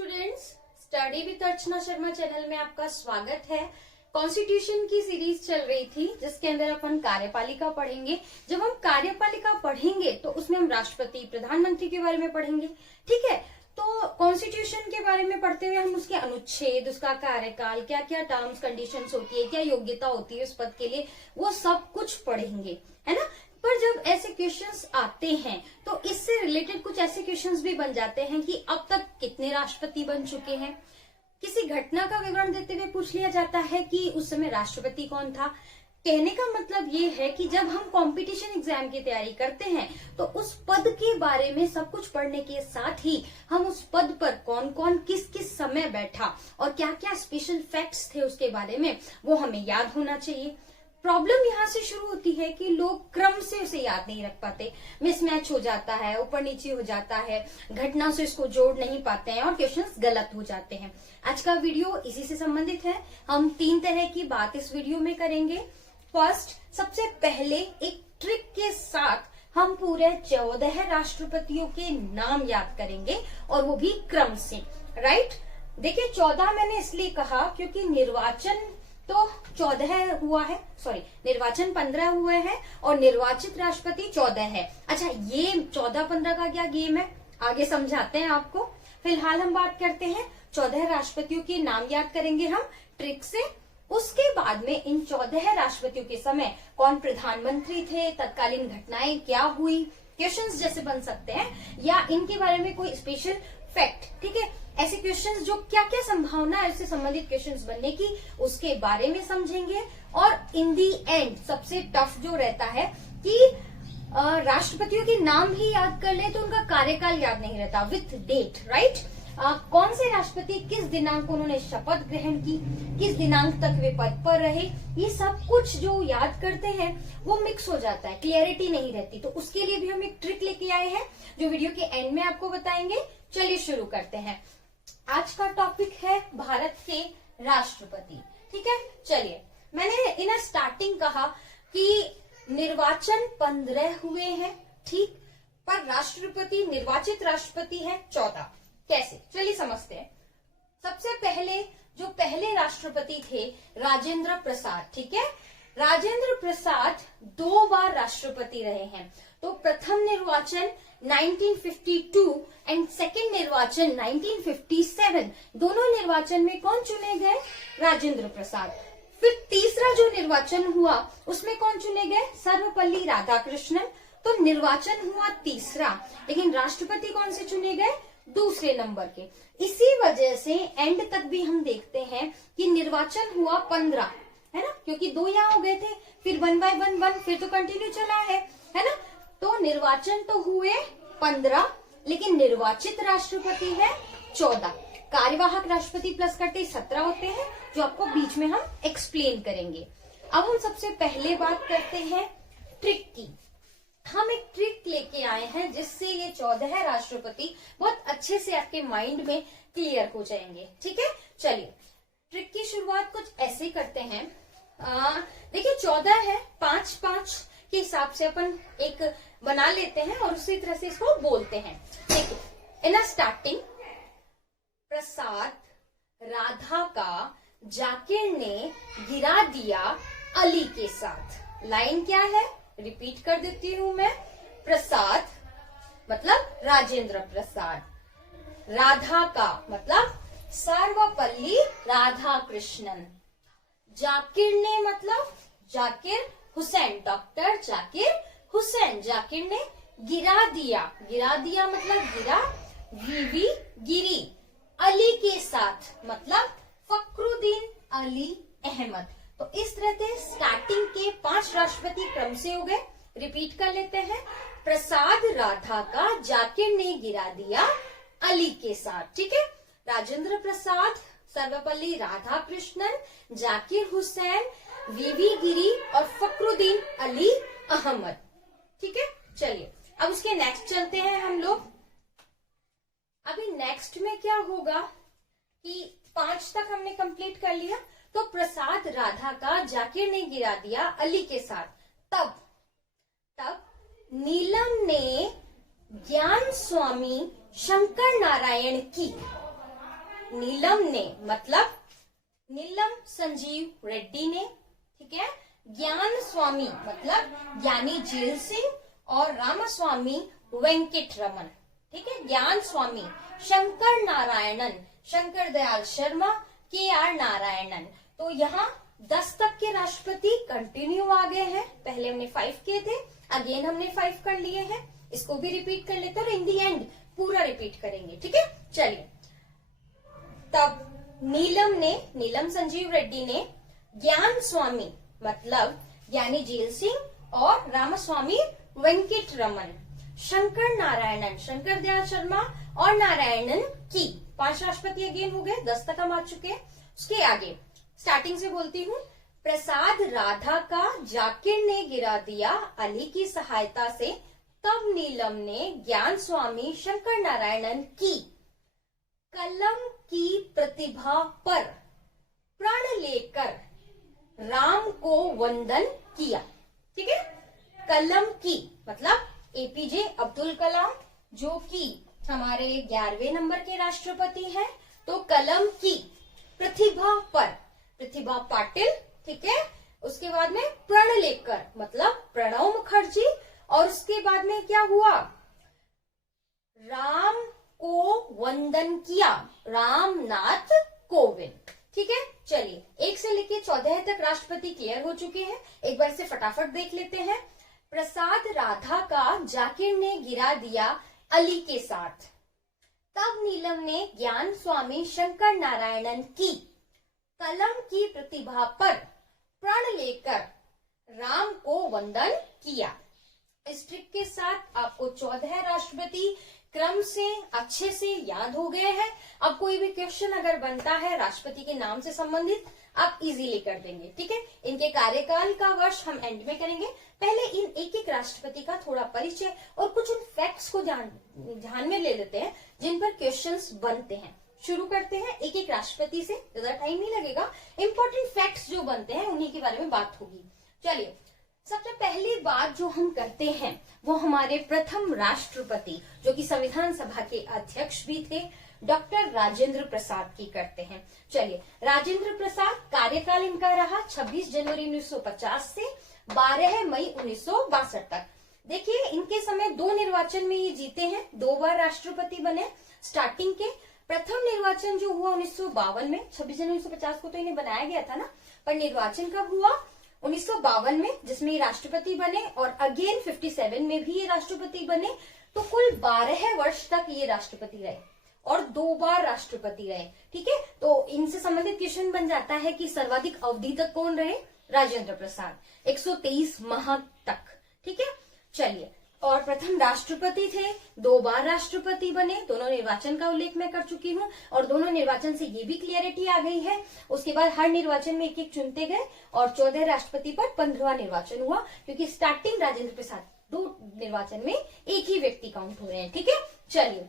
Students, study with Archana Sharma channel में आपका स्वागत है। कॉन्स्टिट्यूशन की सीरीज चल रही थी जिसके अंदर अपन कार्यपालिका पढ़ेंगे। जब हम कार्यपालिका पढ़ेंगे तो उसमें हम राष्ट्रपति, प्रधानमंत्री के बारे में पढ़ेंगे। ठीक है, तो कॉन्स्टिट्यूशन के बारे में पढ़ते हुए हम उसके अनुच्छेद, उसका कार्यकाल, क्या क्या टर्म्स कंडीशंस होती है, क्या योग्यता होती है उस पद के लिए, वो सब कुछ पढ़ेंगे, है ना। पर जब ऐसे क्वेश्चंस आते हैं तो इससे रिलेटेड कुछ ऐसे क्वेश्चंस भी बन जाते हैं कि अब तक कितने राष्ट्रपति बन चुके हैं। किसी घटना का विवरण देते हुए पूछ लिया जाता है कि उस समय राष्ट्रपति कौन था। कहने का मतलब ये है कि जब हम कंपटीशन एग्जाम की तैयारी करते हैं तो उस पद के बारे में सब कुछ पढ़ने के साथ ही हम उस पद पर कौन कौन किस किस समय बैठा और क्या क्या स्पेशल फैक्ट्स थे उसके बारे में वो हमें याद होना चाहिए। प्रॉब्लम यहाँ से शुरू होती है कि लोग क्रम से उसे याद नहीं रख पाते, मिसमैच हो जाता है, ऊपर नीचे हो जाता है, घटना से इसको जोड़ नहीं पाते हैं और क्वेश्चंस गलत हो जाते हैं। आज का वीडियो इसी से संबंधित है। हम 3 तरह की बात इस वीडियो में करेंगे। फर्स्ट, सबसे पहले एक ट्रिक के साथ हम पूरे 14 राष्ट्रपतियों के नाम याद करेंगे और वो भी क्रम से। राइट, देखिए 14 मैंने इसलिए कहा क्योंकि निर्वाचन तो 14 हुआ है, निर्वाचन 15 हुए हैं और निर्वाचित राष्ट्रपति 14 है। अच्छा, ये 14-15 का क्या गेम है आगे समझाते हैं आपको। फिलहाल हम बात करते हैं 14 राष्ट्रपतियों के नाम याद करेंगे हम ट्रिक से। उसके बाद में इन 14 राष्ट्रपतियों के समय कौन प्रधानमंत्री थे, तत्कालीन घटनाएं क्या हुई, क्वेश्चंस जैसे बन सकते हैं या इनके बारे में कोई स्पेशल फैक्ट। ठीक है, ऐसे क्वेश्चंस जो क्या क्या संभावना है उससे संबंधित क्वेश्चंस बनने की उसके बारे में समझेंगे। और इन दी एंड सबसे टफ जो रहता है कि राष्ट्रपतियों के नाम ही याद कर ले तो उनका कार्यकाल याद नहीं रहता विथ डेट। राइट, कौन से राष्ट्रपति किस दिनांक को उन्होंने शपथ ग्रहण की, किस दिनांक तक वे पद पर रहे, ये सब कुछ जो याद करते हैं वो मिक्स हो जाता है, क्लियरिटी नहीं रहती। तो उसके लिए भी हम एक ट्रिक लेके आए हैं जो वीडियो के एंड में आपको बताएंगे। चलिए शुरू करते हैं। आज का टॉपिक है भारत के राष्ट्रपति। ठीक है, चलिए, मैंने इन स्टार्टिंग कहा कि निर्वाचन 15 हुए हैं, ठीक, पर राष्ट्रपति, निर्वाचित राष्ट्रपति है 14। कैसे, चलिए समझते हैं। सबसे पहले जो पहले राष्ट्रपति थे राजेंद्र प्रसाद। ठीक है, राजेंद्र प्रसाद 2 बार राष्ट्रपति रहे हैं। तो प्रथम निर्वाचन 1952 एंड सेकंड निर्वाचन 1957, दोनों निर्वाचन में कौन चुने गए? राजेंद्र प्रसाद। फिर तीसरा जो निर्वाचन हुआ उसमें कौन चुने गए? सर्वपल्ली राधाकृष्णन। तो निर्वाचन हुआ तीसरा, लेकिन राष्ट्रपति कौन से चुने गए? दूसरे नंबर के। इसी वजह से एंड तक भी हम देखते हैं कि निर्वाचन हुआ 15, है ना, क्योंकि 2 यहाँ हो गए थे, फिर 1 by 1, फिर तो कंटिन्यू चला है ना। तो निर्वाचन तो हुए 15, लेकिन निर्वाचित राष्ट्रपति है 14। कार्यवाहक राष्ट्रपति प्लस करते 17 होते हैं, जो आपको बीच में हम एक्सप्लेन करेंगे। अब हम सबसे पहले बात करते हैं ट्रिक की। हम एक ट्रिक लेके आए हैं जिससे ये 14 राष्ट्रपति बहुत अच्छे से आपके माइंड में क्लियर हो जाएंगे। ठीक है, चलिए ट्रिक की शुरुआत कुछ ऐसे करते हैं। देखिए 14 है, 5-5 के हिसाब से अपन एक बना लेते हैं और उसी तरह से इसको बोलते हैं। देखिए, इन स्टार्टिंग प्रसाद राधा का जाकिर ने गिरा दिया अली के साथ। लाइन क्या है, रिपीट कर देती हूं मैं। प्रसाद मतलब राजेंद्र प्रसाद, राधा का मतलब सर्वपल्ली राधाकृष्णन, जाकिर ने मतलब जाकिर हुसैन, डॉक्टर जाकिर हुसैन। जाकिर ने गिरा दिया, गिरा दिया मतलब गिरा, वीवी गिरी, अली के साथ मतलब फखरुद्दीन अली अहमद। तो इस तरह से स्टार्टिंग के 5 राष्ट्रपति क्रम से हो गए। रिपीट कर लेते हैं। प्रसाद राधा का जाकिर ने गिरा दिया अली के साथ। ठीक है, राजेंद्र प्रसाद, सर्वपल्ली राधाकृष्णन, जाकिर हुसैन, वीवी गिरी और फखरुद्दीन अली अहमद। ठीक है, चलिए अब उसके नेक्स्ट चलते हैं हम लोग। अभी नेक्स्ट में क्या होगा कि 5 तक हमने कंप्लीट कर लिया। तो प्रसाद राधा का जाकिर ने गिरा दिया अली के साथ। तब नीलम ने ज्ञान स्वामी शंकर नारायण की, नीलम ने मतलब नीलम संजीव रेड्डी ने, ठीक है। ज्ञान स्वामी मतलब ज्ञानी झील सिंह और रामास्वामी वेंकट रमन, ठीक है। ज्ञान स्वामी शंकर नारायणन, शंकर दयाल शर्मा, KR नारायणन। तो यहाँ 10 तक के राष्ट्रपति कंटिन्यू आ गए हैं। पहले हमने 5 किए थे, अगेन हमने 5 कर लिए हैं। इसको भी रिपीट कर लेते हैं और इन दी एंड पूरा रिपीट करेंगे, ठीक है। चलिए, तब नीलम संजीव रेड्डी ने ज्ञान स्वामी मतलब ज्ञानी झील सिंह और रामास्वामी वेंकट रमन, शंकर नारायणन, शंकर दयाल शर्मा और नारायणन की 5 राष्ट्रपति अगेन हो गए। 10 तक हम आ चुके हैं। उसके आगे स्टार्टिंग से बोलती हूँ। प्रसाद राधा का जाकिर ने गिरा दिया अली की सहायता से, तब नीलम ने ज्ञान स्वामी शंकर नारायणन की कलम की प्रतिभा पर प्रण लेकर राम को वंदन किया, ठीक है। कलम की मतलब APJ अब्दुल कलाम जो कि हमारे 11वें नंबर के राष्ट्रपति हैं। तो कलम की प्रतिभा पर, प्रतिभा पाटिल, ठीक है। उसके बाद में प्रण लेकर मतलब प्रणव मुखर्जी, और उसके बाद में क्या हुआ, राम को वंदन किया, रामनाथ कोविंद, ठीक है। चलिए, 1 से लेके 14 तक राष्ट्रपति क्लियर हो चुके हैं। एक बार से फटाफट देख लेते हैं। प्रसाद राधा का जाकिर ने गिरा दिया अली के साथ, तब नीलम ने ज्ञान स्वामी शंकर नारायणन की कलम की प्रतिभा पर प्रण लेकर राम को वंदन किया। इस ट्रिक के साथ आपको 14 राष्ट्रपति क्रम से अच्छे से याद हो गए हैं। अब कोई भी क्वेश्चन अगर बनता है राष्ट्रपति के नाम से संबंधित, आप इजीली कर देंगे, ठीक है। इनके कार्यकाल का वर्ष हम एंड में करेंगे। पहले इन एक एक राष्ट्रपति का थोड़ा परिचय और कुछ उन फैक्ट्स को ध्यान में ले लेते हैं जिन पर क्वेश्चंस बनते हैं। शुरू करते हैं एक एक राष्ट्रपति से, ज्यादा टाइम नहीं लगेगा। इंपॉर्टेंट फैक्ट्स जो बनते हैं उन्हीं के बारे में बात होगी। चलिए, सबसे पहली बात जो हम करते हैं वो हमारे प्रथम राष्ट्रपति जो कि संविधान सभा के अध्यक्ष भी थे, डॉक्टर राजेंद्र प्रसाद की करते हैं। चलिए, राजेंद्र प्रसाद, कार्यकाल इनका रहा 26 जनवरी 1950 से 12 मई 1962 तक। देखिए, इनके समय 2 निर्वाचन में ये जीते हैं, 2 बार राष्ट्रपति बने। स्टार्टिंग के प्रथम निर्वाचन जो हुआ 1952 में, 26 जनवरी 1950 को तो इन्हें बनाया गया था ना, पर निर्वाचन कब हुआ, 1952 में, जिसमें ये राष्ट्रपति बने, और अगेन 57 में भी ये राष्ट्रपति बने। तो कुल 12 वर्ष तक ये राष्ट्रपति रहे और 2 बार राष्ट्रपति रहे, ठीक है। तो इनसे संबंधित क्वेश्चन बन जाता है कि सर्वाधिक अवधि तक कौन रहे, राजेंद्र प्रसाद, 123 माह तक, ठीक है। चलिए, और प्रथम राष्ट्रपति थे, 2 बार राष्ट्रपति बने, दोनों निर्वाचन का उल्लेख मैं कर चुकी हूँ, और दोनों निर्वाचन से ये भी क्लियरिटी आ गई है। उसके बाद हर निर्वाचन में एक एक चुनते गए और 14 राष्ट्रपति पर 15वां निर्वाचन हुआ, क्योंकि स्टार्टिंग राजेंद्र प्रसाद, 2 निर्वाचन में एक ही व्यक्ति काउंट हो रहे हैं, ठीक है। चलिए,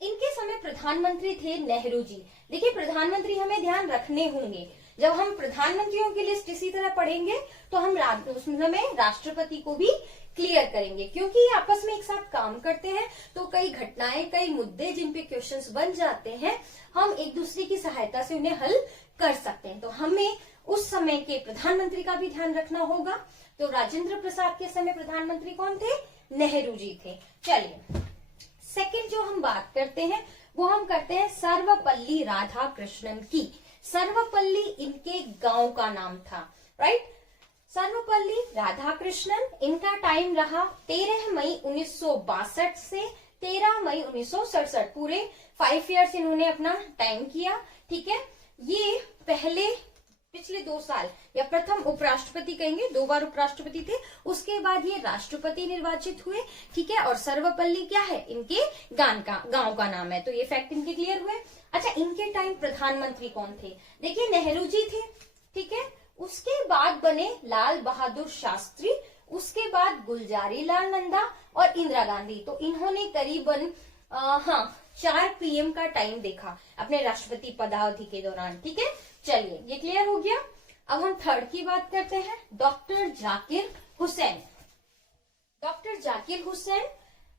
इनके समय प्रधानमंत्री थे नेहरू जी। देखिए, प्रधानमंत्री हमें ध्यान रखने होंगे। जब हम प्रधानमंत्रियों की लिस्ट इसी तरह पढ़ेंगे तो हम उसमें राष्ट्रपति को भी क्लियर करेंगे, क्योंकि ये आपस में एक साथ काम करते हैं। तो कई घटनाएं, कई मुद्दे जिन पे क्वेश्चंस बन जाते हैं, हम एक दूसरे की सहायता से उन्हें हल कर सकते हैं। तो हमें उस समय के प्रधानमंत्री का भी ध्यान रखना होगा। तो राजेंद्र प्रसाद के समय प्रधानमंत्री कौन थे, नेहरू जी थे। चलिए, सेकंड जो हम बात करते हैं वो हम करते हैं सर्वपल्ली राधाकृष्णन की। सर्वपल्ली इनके गांव का नाम था, राइट। सर्वपल्ली राधाकृष्णन, इनका टाइम रहा 13 मई 1962 से 13 मई 1967, पूरे 5 इयर्स इन्होंने अपना टाइम किया, ठीक है। ये पिछले 2 साल या प्रथम उपराष्ट्रपति कहेंगे, 2 बार उपराष्ट्रपति थे। उसके बाद ये राष्ट्रपति निर्वाचित हुए, ठीक है। और सर्वपल्ली क्या है, इनके गांव का नाम है। तो ये फैक्ट इनके क्लियर हुए। अच्छा, इनके टाइम प्रधानमंत्री कौन थे, देखिए नेहरू जी थे, ठीक है। उसके बाद बने लाल बहादुर शास्त्री, उसके बाद गुलजारी लाल नंदा और इंदिरा गांधी। तो इन्होंने करीबन 4 PM का टाइम देखा अपने राष्ट्रपति पदावधि के दौरान, ठीक है। चलिए, ये क्लियर हो गया। अब हम थर्ड की बात करते हैं, डॉक्टर जाकिर हुसैन। डॉक्टर जाकिर हुसैन,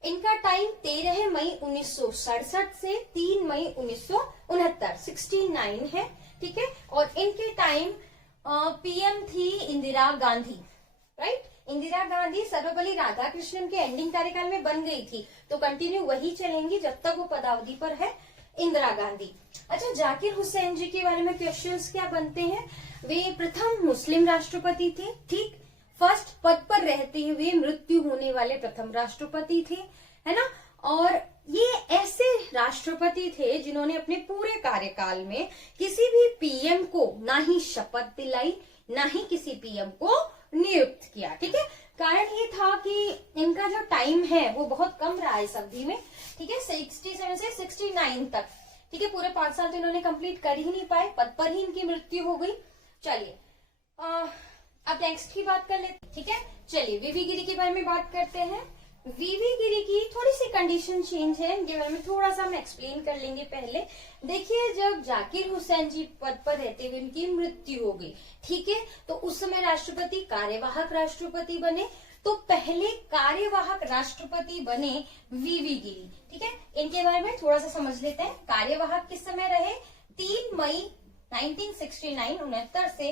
इनका टाइम 13 मई 1967 से 3 मई 1969, 69 है, ठीक है। और इनके टाइम पीएम थी इंदिरा गांधी, राइट। इंदिरा गांधी सर्वपल्ली राधाकृष्णन के एंडिंग कार्यकाल में बन गई थी, तो कंटिन्यू वही चलेंगी जब तक वो पदावधि पर है, इंदिरा गांधी। अच्छा, जाकिर हुसैन जी के बारे में क्वेश्चंस क्या बनते हैं? वे प्रथम मुस्लिम राष्ट्रपति थे, ठीक। फर्स्ट, पद पर रहते हुए मृत्यु होने वाले प्रथम राष्ट्रपति थे, है ना। और ये ऐसे राष्ट्रपति थे जिन्होंने अपने पूरे कार्यकाल में किसी भी पीएम को ना ही शपथ दिलाई, ना ही किसी पीएम को नियुक्त किया, ठीक है। कारण ये था कि इनका जो टाइम है वो बहुत कम रहा इस अवधि में, ठीक है, 67 से 69 तक, ठीक है। पूरे 5 साल तो इन्होंने कंप्लीट कर ही नहीं पाए, पद पर ही इनकी मृत्यु हो गई। चलिए अब नेक्स्ट की बात कर लेते, ठीक है। चलिए वीवी गिरी के बारे में बात करते हैं। वीवी गिरी की थोड़ी सी कंडीशन चेंज है, इनके बारे में थोड़ा सा हम एक्सप्लेन कर लेंगे। पहले देखिए, जब जाकिर हुसैन जी पद पर रहते हुए उनकी मृत्यु हो गई, ठीक है, तो उस समय राष्ट्रपति कार्यवाहक राष्ट्रपति बने, तो पहले कार्यवाहक राष्ट्रपति बने वीवी गिरी, ठीक है। इनके बारे में थोड़ा सा समझ लेते हैं। कार्यवाहक किस समय रहे? 3 मई 1969 69 से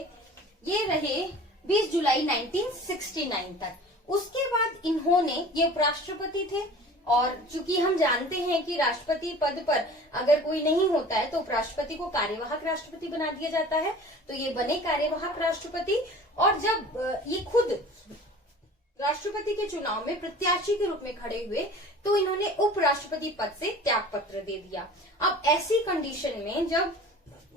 ये रहे 20 जुलाई 1969 तक। उसके बाद इन्होंने, ये उपराष्ट्रपति थे, और चूंकि हम जानते हैं कि राष्ट्रपति पद पर अगर कोई नहीं होता है तो उपराष्ट्रपति को कार्यवाहक राष्ट्रपति बना दिया जाता है, तो ये बने कार्यवाहक राष्ट्रपति। और जब ये खुद राष्ट्रपति के चुनाव में प्रत्याशी के रूप में खड़े हुए तो इन्होंने उपराष्ट्रपति पद से त्याग पत्र दे दिया। अब ऐसी कंडीशन में जब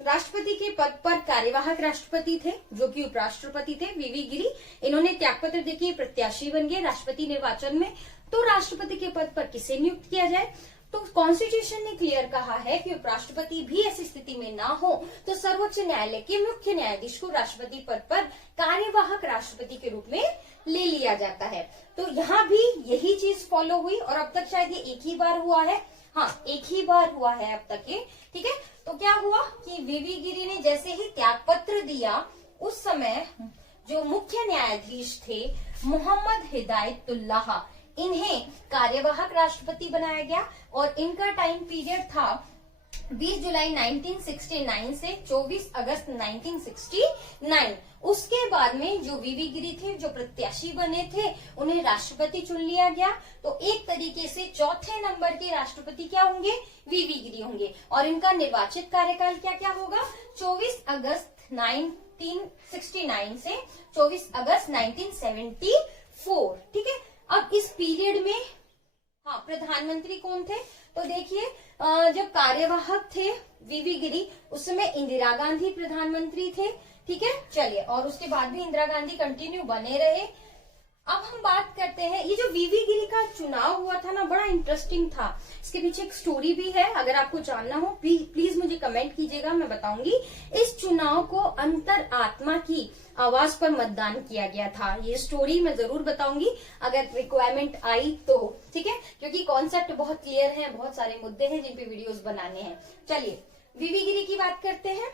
राष्ट्रपति के पद पर कार्यवाहक राष्ट्रपति थे जो कि उपराष्ट्रपति थे वीवी गिरी, इन्होंने त्यागपत्र देके प्रत्याशी बन गए राष्ट्रपति निर्वाचन में, तो राष्ट्रपति के पद पर किसे नियुक्त किया जाए? तो कॉन्स्टिट्यूशन ने क्लियर कहा है कि उपराष्ट्रपति भी ऐसी स्थिति में ना हो तो सर्वोच्च न्यायालय के मुख्य न्यायाधीश को राष्ट्रपति पद पर कार्यवाहक राष्ट्रपति के रूप में ले लिया जाता है। तो यहाँ भी यही चीज फॉलो हुई, और अब तक शायद ये एक ही बार हुआ है, हाँ एक ही बार हुआ है अब तक ये, ठीक है। तो क्या हुआ कि वीवी गिरी ने जैसे ही त्यागपत्र दिया, उस समय जो मुख्य न्यायाधीश थे मोहम्मद हिदायतुल्लाह, इन्हें कार्यवाहक राष्ट्रपति बनाया गया, और इनका टाइम पीरियड था 20 जुलाई 1969 से 24 अगस्त 1969। उसके बाद में जो वीवी गिरी थे, जो प्रत्याशी बने थे, उन्हें राष्ट्रपति चुन लिया गया। तो एक तरीके से चौथे नंबर के राष्ट्रपति क्या होंगे? वीवी गिरी होंगे। और इनका निर्वाचित कार्यकाल क्या क्या होगा? 24 अगस्त 1969 से 24 अगस्त 1974, ठीक है। अब इस पीरियड में हाँ प्रधानमंत्री कौन थे? तो देखिए, जब कार्यवाहक थे वीवी गिरी, उस समय इंदिरा गांधी प्रधानमंत्री थे, ठीक है। चलिए, और उसके बाद भी इंदिरा गांधी कंटिन्यू बने रहे। अब हम बात करते हैं, ये जो वीवी गिरी का चुनाव हुआ था ना, बड़ा इंटरेस्टिंग था। इसके पीछे एक स्टोरी भी है, अगर आपको जानना हो प्लीज मुझे कमेंट कीजिएगा, मैं बताऊंगी। इस चुनाव को अंतर आत्मा की आवाज पर मतदान किया गया था। ये स्टोरी मैं जरूर बताऊंगी अगर रिक्वायरमेंट आई तो, ठीक है, क्योंकि कॉन्सेप्ट बहुत क्लियर है, बहुत सारे मुद्दे हैं जिन पे वीडियोस बनाने हैं। चलिए वीवी गिरी की बात करते हैं,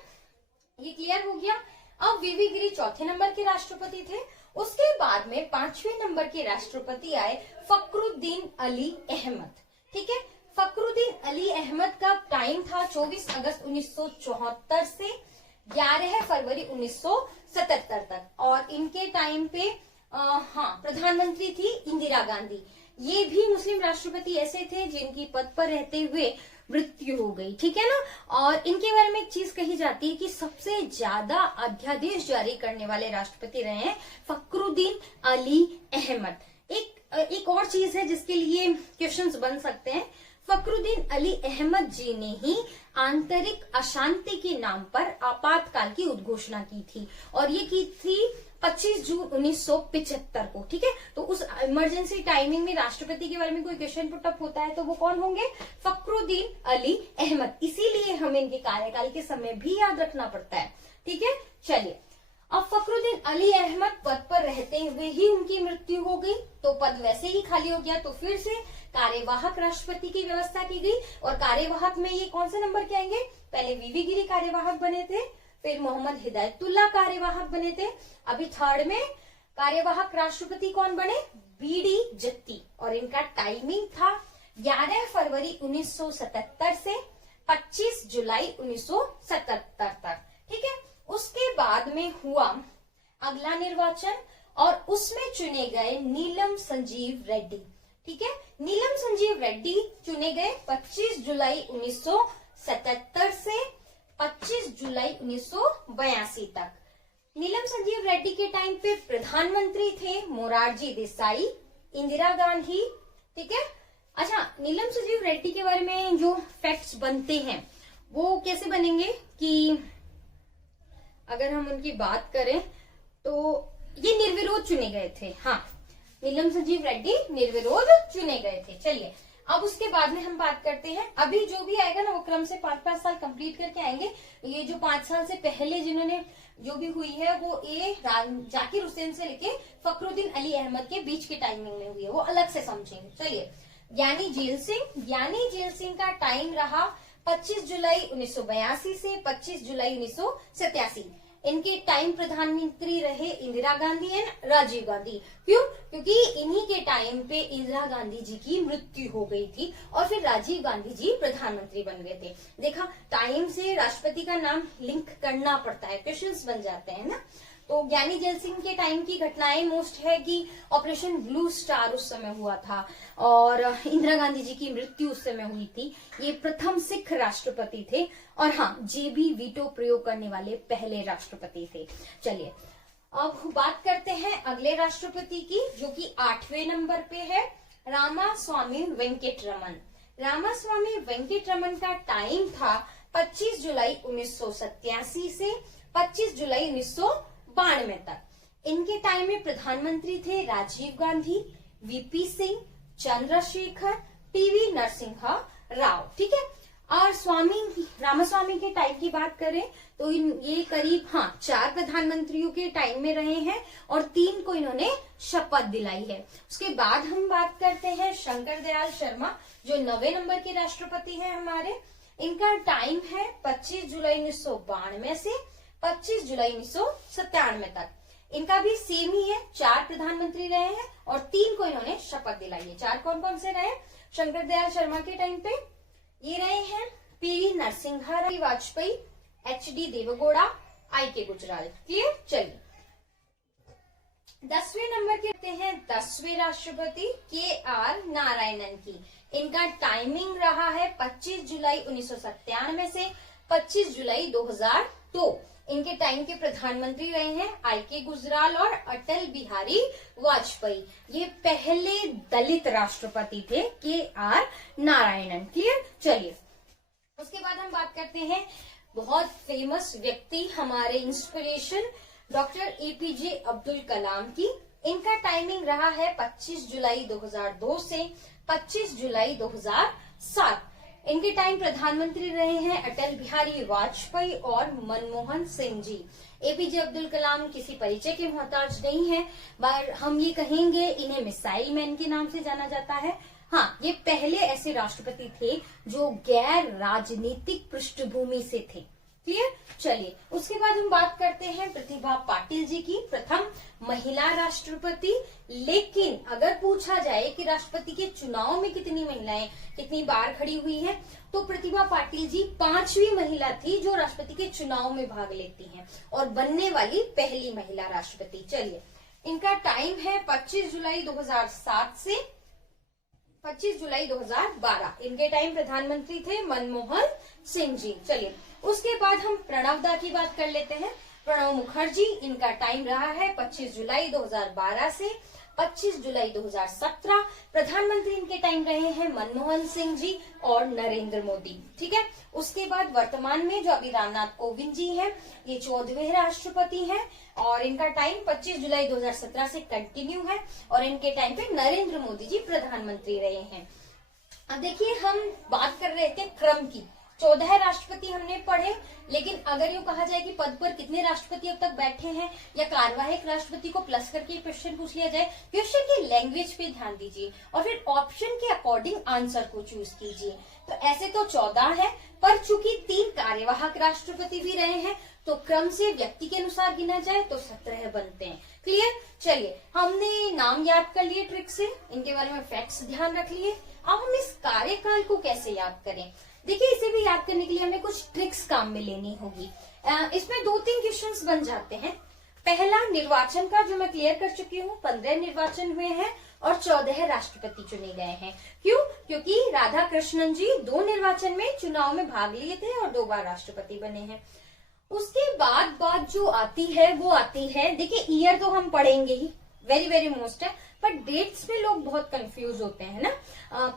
ये क्लियर हो गया। अब वीवी गिरी चौथे नंबर के राष्ट्रपति थे। उसके बाद में 5वें नंबर के राष्ट्रपति आए फखरुद्दीन अली अहमद, ठीक है। फखरुद्दीन अली अहमद का टाइम था 24 अगस्त 1974 से 11 फरवरी 1977 तक, और इनके टाइम पे प्रधानमंत्री थी इंदिरा गांधी। ये भी मुस्लिम राष्ट्रपति ऐसे थे जिनकी पद पर रहते हुए मृत्यु हो गई, ठीक है ना। और इनके बारे में एक चीज कही जाती है कि सबसे ज्यादा अध्यादेश जारी करने वाले राष्ट्रपति रहे हैं फखरुद्दीन अली अहमद। एक और चीज है जिसके लिए क्वेश्चंस बन सकते हैं, फखरुद्दीन अली अहमद जी ने ही आंतरिक अशांति के नाम पर आपातकाल की उद्घोषणा की थी, और ये की थी 25 जून 1975 को, ठीक है। तो उस इमरजेंसी टाइमिंग में राष्ट्रपति के बारे में कोई क्वेश्चन पुटअप होता है तो वो कौन होंगे? फखरुद्दीन अली अहमद। इसीलिए हमें इनके कार्यकाल के समय भी याद रखना पड़ता है, ठीक है। चलिए, अब फखरुद्दीन अली अहमद पद पर रहते हुए ही उनकी मृत्यु हो गई, तो पद वैसे ही खाली हो गया, तो फिर से कार्यवाहक राष्ट्रपति की व्यवस्था की गई। और कार्यवाहक में ये कौन से नंबर के आएंगे? पहले वीवी गिरी कार्यवाहक बने थे, फिर मोहम्मद हिदायतुल्लाह कार्यवाहक बने थे, अभी थर्ड में कार्यवाहक राष्ट्रपति कौन बने? बीडी जत्ती और इनका टाइमिंग था 11 फरवरी 1977 से 25 जुलाई 1977 तक। ठीक है, उसके बाद में हुआ अगला निर्वाचन और उसमें चुने गए नीलम संजीव रेड्डी। ठीक है, नीलम संजीव रेड्डी चुने गए 25 जुलाई 1977 से 25 जुलाई 1982 तक। नीलम संजीव रेड्डी के टाइम पे प्रधानमंत्री थे मोरारजी देसाई, इंदिरा गांधी। ठीक है, अच्छा, नीलम संजीव रेड्डी के बारे में जो फैक्ट्स बनते हैं वो कैसे बनेंगे कि अगर हम उनकी बात करें तो ये निर्विरोध चुने गए थे। हाँ, नीलम संजीव रेड्डी निर्विरोध चुने गए थे। चलिए, अब उसके बाद में हम बात करते हैं, अभी जो भी आएगा ना वो क्रम से 5-5 साल कंप्लीट करके आएंगे। ये जो 5 साल से पहले जिन्होंने जो भी हुई है वो ये जाकिर हुसैन से लेके फखरुद्दीन अली अहमद के बीच के टाइमिंग में हुई है, वो अलग से समझेंगे। चलिए, ज्ञानी जेल सिंह का टाइम रहा 25 जुलाई 1982 से 25 जुलाई 1987। इनके टाइम प्रधानमंत्री रहे इंदिरा गांधी एंड राजीव गांधी। क्यों? क्योंकि इन्हीं के टाइम पे इंदिरा गांधी जी की मृत्यु हो गई थी और फिर राजीव गांधी जी प्रधानमंत्री बन गए थे। देखा, टाइम से राष्ट्रपति का नाम लिंक करना पड़ता है, क्वेश्चंस बन जाते हैं ना। तो ज्ञानी जेल सिंह के टाइम की घटनाएं मोस्ट है कि ऑपरेशन ब्लू स्टार उस समय हुआ था और इंदिरा गांधी जी की मृत्यु उस समय हुई थी। ये प्रथम सिख राष्ट्रपति थे और हाँ, जेबी वीटो प्रयोग करने वाले पहले राष्ट्रपति थे। चलिए, अब बात करते हैं अगले राष्ट्रपति की, जो कि 8वें नंबर पे है, रामास्वामी वेंकटरमन। रामास्वामी वेंकटरमन का टाइम था 25 जुलाई 1987 से 25 जुलाई 1992 तक। इनके टाइम में प्रधानमंत्री थे राजीव गांधी, वीपी सिंह, चंद्रशेखर, पीवी नरसिम्हा राव। ठीक है, और रामास्वामी के टाइम की बात करें तो ये करीब 4 प्रधानमंत्रियों के टाइम में रहे हैं और 3 को इन्होंने शपथ दिलाई है। उसके बाद हम बात करते हैं शंकर दयाल शर्मा, जो 9वें नंबर के राष्ट्रपति हैं हमारे। इनका टाइम है 25 जुलाई 1992 से 25 जुलाई 1997 तक। इनका भी सेम ही है, 4 प्रधानमंत्री रहे हैं और 3 को इन्होंने शपथ दिलाई है। 4 कौन कौन से रहे? शंकर दयाल शर्मा के टाइम पे ये रहे हैं पीवी नरसिम्हा वाजपेयी, एचडी देवेगौड़ा, आईके गुजराल। क्लियर? चलिए, 10वें नंबर के हैं 10वें राष्ट्रपति KR नारायणन की। इनका टाइमिंग रहा है 25 जुलाई 1997 से 25 जुलाई 2002। इनके टाइम के प्रधानमंत्री रहे हैं आईके गुजराल और अटल बिहारी वाजपेयी। ये पहले दलित राष्ट्रपति थे KR नारायणन। क्लियर? चलिए, उसके बाद हम बात करते हैं बहुत फेमस व्यक्ति, हमारे inspiration, doctor APJ Abdul Kalam की। इनका टाइमिंग रहा है 25 जुलाई 2002 से 25 जुलाई 2007। इनके टाइम प्रधानमंत्री रहे हैं अटल बिहारी वाजपेयी और मनमोहन सिंह जी। APJ अब्दुल कलाम किसी परिचय के मोहताज नहीं है, पर हम ये कहेंगे इन्हें मिसाइल मैन के नाम से जाना जाता है। हाँ, ये पहले ऐसे राष्ट्रपति थे जो गैर राजनीतिक पृष्ठभूमि से थे। क्लियर? चलिए, उसके बाद हम बात करते हैं प्रतिभा पाटिल जी की, प्रथम महिला राष्ट्रपति। लेकिन अगर पूछा जाए कि राष्ट्रपति के चुनाव में कितनी महिलाएं कितनी बार खड़ी हुई हैं, तो प्रतिभा पाटिल जी 5वीं महिला थी जो राष्ट्रपति के चुनाव में भाग लेती हैं और बनने वाली पहली महिला राष्ट्रपति। चलिए, इनका टाइम है 25 जुलाई 2007 से 25 जुलाई 2012। इनके टाइम प्रधानमंत्री थे मनमोहन सिंह जी। चलिए, उसके बाद हम प्रणब दा की बात कर लेते हैं। प्रणब मुखर्जी, इनका टाइम रहा है 25 जुलाई 2012 से 25 जुलाई 2017। प्रधानमंत्री इनके टाइम रहे हैं मनमोहन सिंह जी और नरेंद्र मोदी। ठीक है, उसके बाद वर्तमान में जो अभी रामनाथ कोविंद जी हैं, ये 14वें राष्ट्रपति हैं और इनका टाइम 25 जुलाई 2017 से कंटिन्यू है और इनके टाइम पे नरेंद्र मोदी जी प्रधानमंत्री रहे हैं। अब देखिए, हम बात कर रहे थे क्रम की। 14 राष्ट्रपति हमने पढ़े, लेकिन अगर यूँ कहा जाए कि पद पर कितने राष्ट्रपति अब तक बैठे हैं या कार्यवाहक राष्ट्रपति को प्लस करके क्वेश्चन पूछ लिया जाए, क्वेश्चन की लैंग्वेज पे ध्यान दीजिए और फिर ऑप्शन के अकॉर्डिंग आंसर को चूज कीजिए। तो ऐसे तो 14 है, पर चूंकि 3 कार्यवाहक राष्ट्रपति भी रहे हैं तो क्रम से व्यक्ति के अनुसार गिना जाए तो 17 बनते हैं। क्लियर? चलिए, हमने नाम याद कर लिए ट्रिक से, इनके बारे में फैक्ट्स ध्यान रख लिए। अब हम इस कार्यकाल को कैसे याद करें? देखिए, इसे भी याद करने के लिए हमें कुछ ट्रिक्स काम में लेनी होगी। इसमें 2-3 क्वेश्चंस बन जाते हैं। पहला निर्वाचन का, जो मैं क्लियर कर चुकी हूँ, 15 निर्वाचन हुए हैं और 14 राष्ट्रपति चुने गए हैं। क्यों? क्योंकि राधा कृष्णन जी 2 निर्वाचन में चुनाव में भाग लिए थे और 2 बार राष्ट्रपति बने हैं। उसके बाद बात जो आती है वो आती है, देखिए ईयर तो हम पढ़ेंगे ही, वेरी वेरी मोस्ट है, पर डेट्स में लोग बहुत कंफ्यूज होते हैं ना,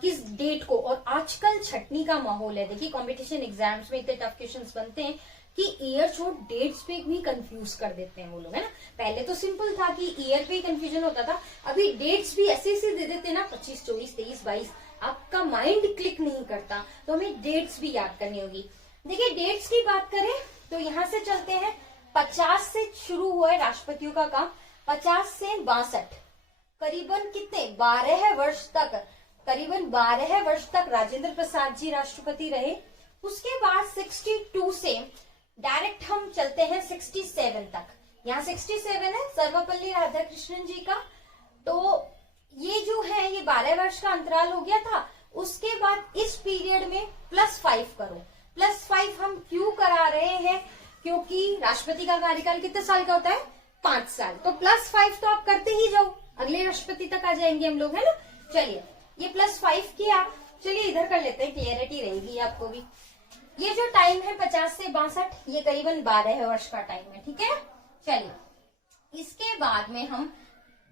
किस डेट को। और आजकल छटनी का माहौल है, देखिए कंपटीशन एग्जाम्स में इतने टफ क्वेश्चंस बनते हैं कि ईयर छोड़ डेट्स पे भी कंफ्यूज कर देते हैं वो लोग, है ना। पहले तो सिंपल था कि ईयर पे ही कंफ्यूजन होता था, अभी डेट्स भी ऐसे ऐसे दे देते ना, 25, 24, 23, 22, आपका माइंड क्लिक नहीं करता, तो हमें डेट्स भी याद करनी होगी। देखिए, डेट्स की बात करें तो यहाँ से चलते हैं, 50 से शुरू हुए राष्ट्रपतियों का काम, 50 से 62, करीबन कितने 12 वर्ष तक, करीबन 12 वर्ष तक राजेंद्र प्रसाद जी राष्ट्रपति रहे। उसके बाद 62 से डायरेक्ट हम चलते हैं 67 तक। यहाँ 67 है सर्वपल्ली राधाकृष्णन जी का, तो ये जो है ये 12 वर्ष का अंतराल हो गया था। उसके बाद इस पीरियड में +5 करो। +5 हम क्यों करा रहे हैं? क्योंकि राष्ट्रपति का कार्यकाल कितने साल का होता है? 5 साल। तो +5 तो आप करते ही जाओ, अगले राष्ट्रपति तक आ जाएंगे हम लोग, है ना। चलिए, ये +5 किया। चलिए इधर कर लेते हैं, क्लियरिटी रहेगी आपको भी। ये जो टाइम है 50 से 62, ये करीबन 12 वर्ष का टाइम है, ठीक है। चलिए, इसके बाद में हम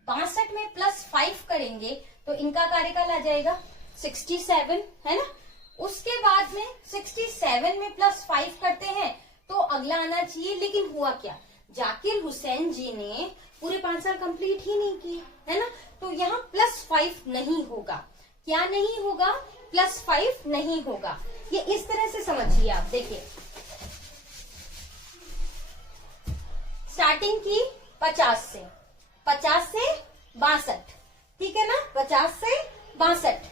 62 में +5 करेंगे तो इनका कार्यकाल आ जाएगा 67, है ना। उसके बाद में 67 में +5 करते हैं तो अगला आना चाहिए, लेकिन हुआ क्या, जाकिर हुसैन जी ने पूरे 5 साल कंप्लीट ही नहीं किए, है ना। तो यहाँ +5 नहीं होगा। क्या नहीं होगा? +5 नहीं होगा। ये इस तरह से समझिए आप, देखिए स्टार्टिंग की 50 से 62, ठीक है ना, 50 से 62,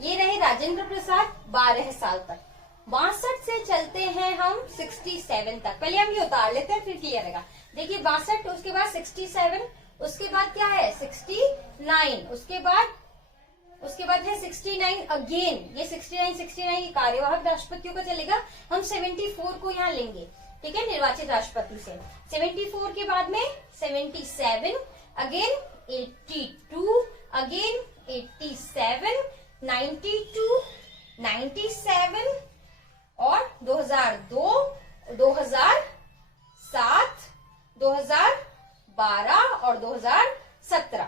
ये रहे राजेंद्र प्रसाद 12 साल तक। 62 से चलते हैं हम 67 तक। पहले हम ये उतार लेते हैं, फिर क्लियर रहेगा। देखिए 62, उसके बाद 67, उसके बाद क्या है 69, उसके बाद है 69 अगेन। ये 69 ये कार्यवाहक राष्ट्रपतियों का चलेगा। हम 74 को यहाँ लेंगे, ठीक है, निर्वाचित राष्ट्रपति से। 74 के बाद में 77 अगेन, 82 अगेन, 87, 92, 97 और 2002, 2007, 2012 और 2017।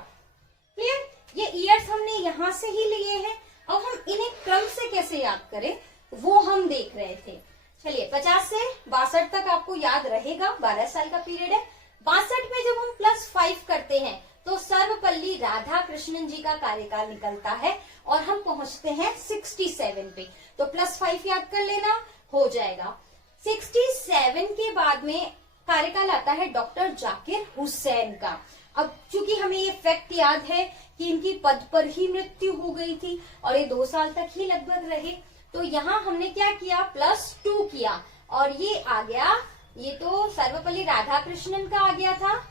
क्लियर? ये ईयर्स हमने यहां से ही लिए हैं। अब हम इन्हें क्रम से कैसे याद करें वो हम देख रहे थे। चलिए, 50 से 62 तक आपको याद रहेगा, 12 साल का पीरियड है। 62 में जब हम +5 करते हैं तो सर्वपल्ली राधाकृष्णन जी का कार्यकाल निकलता है और हम पहुंचते हैं 67 पे। तो +5 याद कर लेना, हो जाएगा। 67 के बाद में कार्यकाल आता है डॉक्टर जाकिर हुसैन का। अब चूंकि हमें ये फैक्ट याद है कि इनकी पद पर ही मृत्यु हो गई थी और ये 2 साल तक ही लगभग रहे, तो यहाँ हमने क्या किया, +2 किया और ये आ गया, ये तो सर्वपल्ली राधाकृष्णन का आ गया था,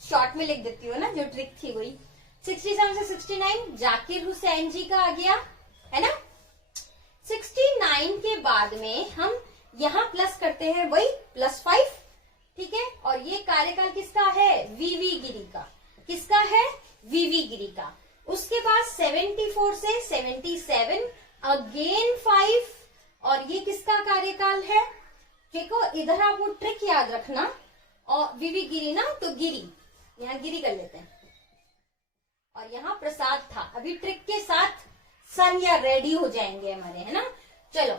शॉर्ट में लिख देती हूँ ना, जो ट्रिक थी वही। 67 से 69 जाकिर हुसैन जी का आ गया, है ना। 69 के बाद में हम यहाँ प्लस करते हैं वही +5, ठीक है। और ये कार्यकाल किसका है, वीवी गिरी का। किसका है, वीवी गिरी का। उसके बाद 74 से 77 अगेन 5, और ये किसका कार्यकाल है, देखो इधर आप वो ट्रिक याद रखना, और वीवी गिरी ना, तो गिरी, यहाँ गिरी कर लेते हैं, और यहाँ प्रसाद था। अभी ट्रिक के साथ सन या रेडी हो जाएंगे हमारे, है ना। चलो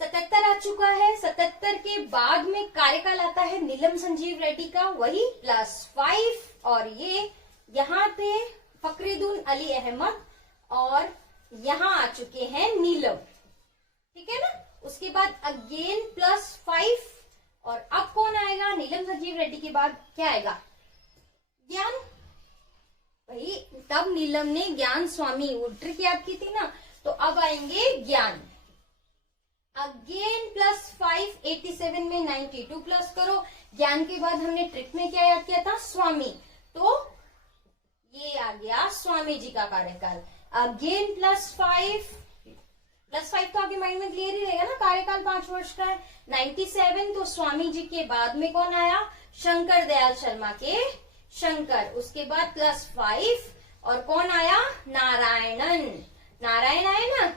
77 आ चुका है। 77 के बाद में कार्यकाल आता है नीलम संजीव रेड्डी का, वही +5, और ये यहाँ पे फकरुद्दीन अली अहमद, और यहाँ आ चुके हैं नीलम, ठीक है ना। उसके बाद अगेन +5, और अब कौन आएगा, नीलम संजीव रेड्डी के बाद क्या आएगा, ज्ञान। भाई तब नीलम ने ज्ञान स्वामी वो ट्रिक याद की थी ना, तो अब आएंगे ज्ञान। अगेन +5 87 में 92 प्लस करो। ज्ञान के बाद हमने ट्रिक में क्या याद किया था? स्वामी। तो ये आ गया स्वामी जी का कार्यकाल। अगेन +5 तो आपके माइंड में क्लियर ही रहेगा ना, कार्यकाल 5 वर्ष का है। 97 तो स्वामी जी के बाद में कौन आया? शंकर दयाल शर्मा के शंकर। उसके बाद +5 और कौन आया? नारायणन। नारायण आए ना।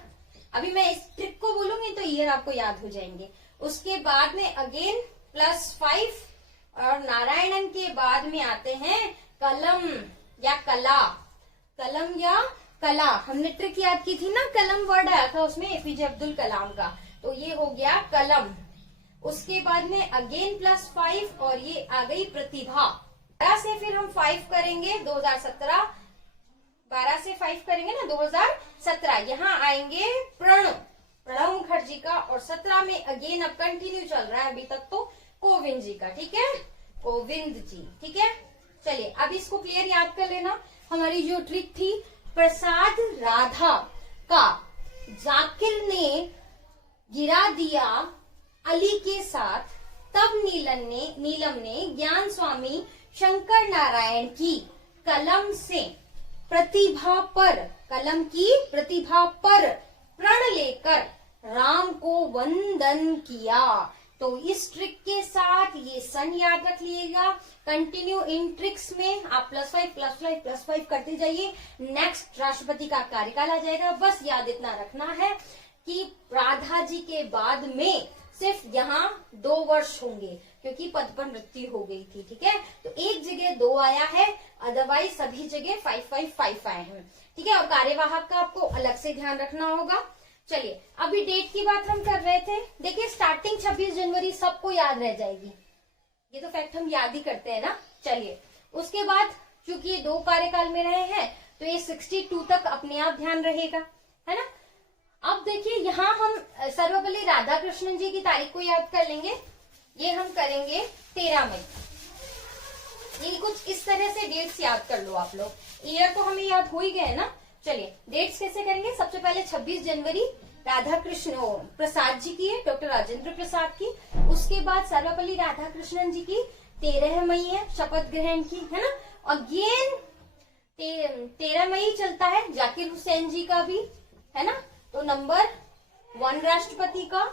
अभी मैं इस ट्रिक को बोलूंगी तो ईयर आपको याद हो जाएंगे। उसके बाद में अगेन +5 और नारायणन के बाद में आते हैं कलम या कला। कलम या कला, हमने ट्रिक याद की थी ना, कलम वर्ड आया था उसमें एपीजे अब्दुल कलाम का, तो ये हो गया कलम। उसके बाद में अगेन +5 और ये आ गई प्रतिभा। 12 से फिर हम 5 करेंगे 2017, 12 से 5 करेंगे ना 2017। यहाँ आएंगे प्रणब मुखर्जी का, और 17 में अगेन अब कंटिन्यू चल रहा है अभी तक तो कोविंद जी का। ठीक है, कोविंद जी। ठीक है, चलिए अब इसको क्लियर याद कर लेना। हमारी जो ट्रिक थी, प्रसाद राधा का जाकिर ने गिरा दिया अली के साथ, तब नीलम ने ज्ञान स्वामी शंकर नारायण की कलम से प्रतिभा पर, कलम की प्रतिभा पर प्रण लेकर राम को वंदन किया। तो इस ट्रिक के साथ ये सन याद रख लीजिएगा। कंटिन्यू इन ट्रिक्स में आप +5 करते जाइए। नेक्स्ट राष्ट्रपति का कार्यकाल आ जाएगा। बस याद इतना रखना है कि राधा जी के बाद में सिर्फ यहाँ 2 वर्ष होंगे, क्योंकि पद पर मृत्यु हो गई थी। ठीक है, तो एक जगह 2 आया है, अदरवाइज सभी जगह 5 आए हैं। ठीक है, और कार्यवाहक का आपको अलग से ध्यान रखना होगा। चलिए, अभी डेट की बात हम कर रहे थे। देखिए, स्टार्टिंग 26 जनवरी सबको याद रह जाएगी, ये तो फैक्ट हम याद ही करते हैं ना। चलिए, उसके बाद चूंकि ये 2 कार्यकाल में रहे हैं तो ये 62 तक अपने आप ध्यान रहेगा, है ना। अब देखिए, यहाँ हम सर्वपल्ली राधाकृष्णन जी की तारीख को याद कर लेंगे। ये हम करेंगे 13 मई। ये कुछ इस तरह से डेट्स याद कर लो आप लोग। ईयर तो हमें याद हो ही गए ना। चलिए, डेट्स कैसे करेंगे? सबसे पहले 26 जनवरी राधाकृष्ण प्रसाद जी की है, डॉक्टर राजेंद्र प्रसाद की। उसके बाद सर्वपल्ली राधाकृष्णन जी की 13 मई है, शपथ ग्रहण की, है ना। अगेन 13 मई चलता है जाकिर हुसैन जी का भी, है ना। तो नंबर 1 राष्ट्रपति का,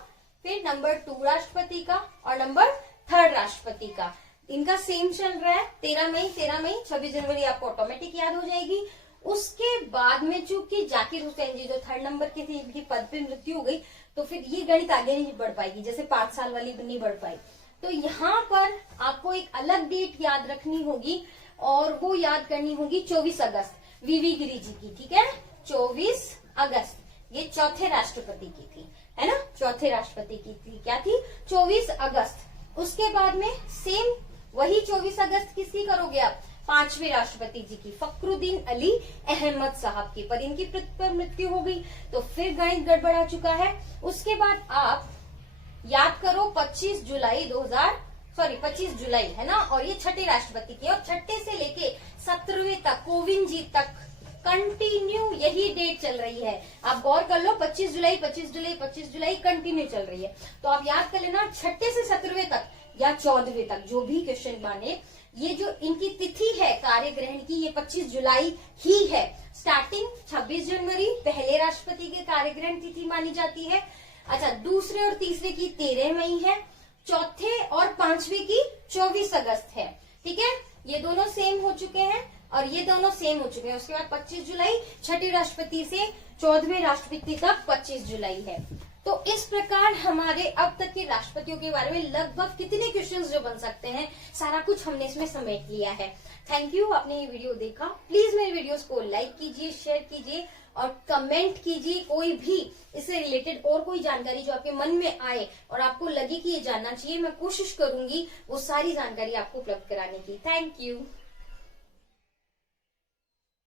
फिर नंबर 2 राष्ट्रपति का और नंबर 3 राष्ट्रपति का, इनका सेम चल रहा है। 13 मई 26 जनवरी आपको ऑटोमेटिक याद हो जाएगी। उसके बाद में चूंकि जाकिर हुसैन जी जो 3rd नंबर के थे, इनकी पद पे मृत्यु हो गई, तो फिर ये गणित आगे नहीं बढ़ पाएगी, जैसे 5 साल वाली नहीं बढ़ पाई। तो यहाँ पर आपको एक अलग डेट याद रखनी होगी, और वो याद करनी होगी 24 अगस्त वीवी गिरी जी की। ठीक है, 24 अगस्त ये 4थे राष्ट्रपति की थी, है ना। 4थे राष्ट्रपति की थी, क्या थी? 24 अगस्त। उसके बाद में सेम वही 24 अगस्त किसकी करोगे आप? 5वें राष्ट्रपति जी की, फखरुद्दीन अली अहमद साहब की, पर इनकी पर मृत्यु हो गई, तो फिर गणित गड़बड़ा चुका है। उसके बाद आप याद करो 25 जुलाई, है ना। और ये 6ठे राष्ट्रपति की, और 6ठे से लेके 17वें तक कोविंद जी तक कंटिन्यू यही डेट चल रही है। आप गौर कर लो, 25 जुलाई कंटिन्यू चल रही है। तो आप याद कर लेना, 6ठे से 17वें तक या 14वें तक, जो भी क्वेश्चन माने, ये जो इनकी तिथि है कार्य ग्रहण की, ये 25 जुलाई ही है। स्टार्टिंग 26 जनवरी पहले राष्ट्रपति के कार्य ग्रहण तिथि मानी जाती है। अच्छा, दूसरे और तीसरे की 13 मई है, चौथे और 5वें की 24 अगस्त है। ठीक है, ये दोनों सेम हो चुके हैं और ये दोनों सेम हो चुके हैं। उसके बाद 25 जुलाई 6ठे राष्ट्रपति से 14वें राष्ट्रपति तक 25 जुलाई है। तो इस प्रकार हमारे अब तक के राष्ट्रपतियों के बारे में लगभग कितने क्वेश्चंस जो बन सकते हैं, सारा कुछ हमने इसमें समेट लिया है। थैंक यू, आपने ये वीडियो देखा। प्लीज मेरे वीडियोस को लाइक कीजिए, शेयर कीजिए और कमेंट कीजिए। कोई भी इससे रिलेटेड और कोई जानकारी जो आपके मन में आए और आपको लगे कि ये जानना चाहिए, मैं कोशिश करूंगी वो सारी जानकारी आपको उपलब्ध कराने की। Thank you.